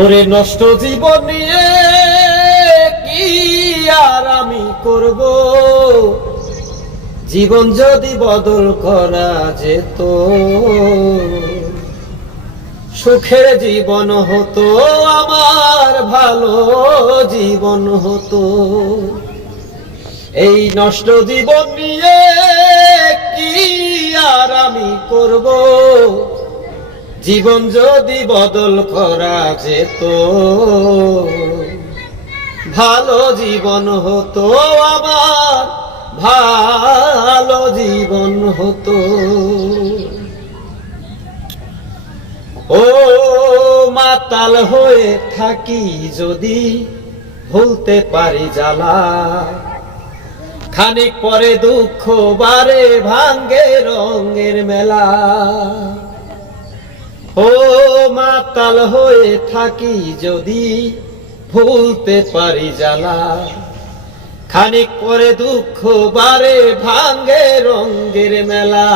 ওরে নষ্ট জীবন নিয়ে কি আর আমি করব? জীবন যদি বদল করা যেত, সুখের জীবন হতো, আমার ভালো জীবন হতো। এই নষ্ট জীবন নিয়ে কি আর আমি করব? জীবন যদি বদল করা যেত, ভালো জীবন হতো আবার, ভালো জীবন হতো। ও মাতাল হয়ে থাকি যদি, ভুলতে পারি জ্বালা। খানিক পরে দুঃখ বারে ভাঙ্গে রঙের মেলা। ও মাতাল হয়ে থাকি যদি ভুলতে পারি জ্বালা। খানিক পরে দুঃখ বারে ভাঙ্গে রঙ্গের মেলা।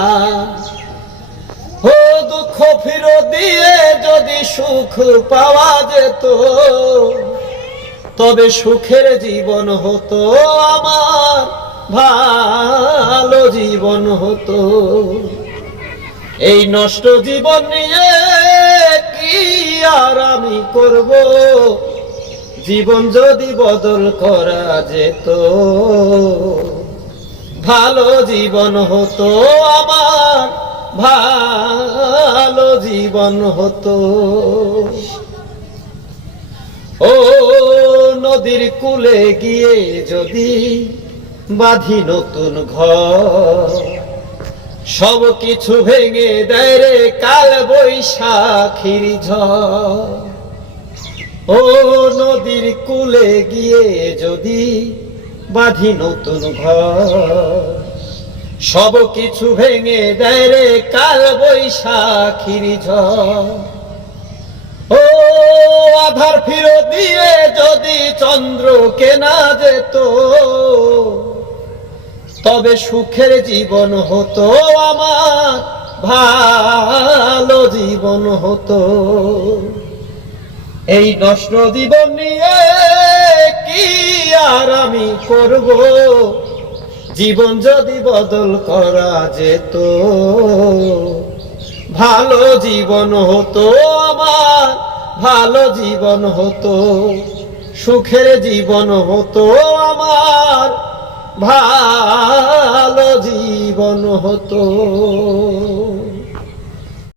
ও দুঃখ ফিরো দিয়ে যদি সুখ পাওয়া যেত, তবে সুখের জীবন হতো আমার, ভালো জীবন হতো। এই নষ্ট জীবন নিয়ে কি আর আমি করব? জীবন যদি বদল করা যেত, ভালো জীবন হতো আমার, ভালো জীবন হতো। ও নদীর কূলে গিয়ে যদি বাঁধি নতুন ঘর সব কিছু ভেঙে দেয় রে কাল বৈশাখীর ও নদীর কূলে গিয়ে যদি বাঁধি নতুন ঘর সব কিছু ভেঙে দেয় রে কাল বৈশাখীর ও আধার ফিরো দিয়ে যদি চন্দ্র কেনা যেত তবে সুখের জীবন হতো আমার, ভালো জীবন হতো। এই নষ্ট জীবন নিয়ে কি আর আমি করব? জীবন যদি বদল করা যেত, ভালো জীবন হতো আমার, ভালো জীবন হতো। সুখের জীবন হতো আমার ভালো জীবন হতো।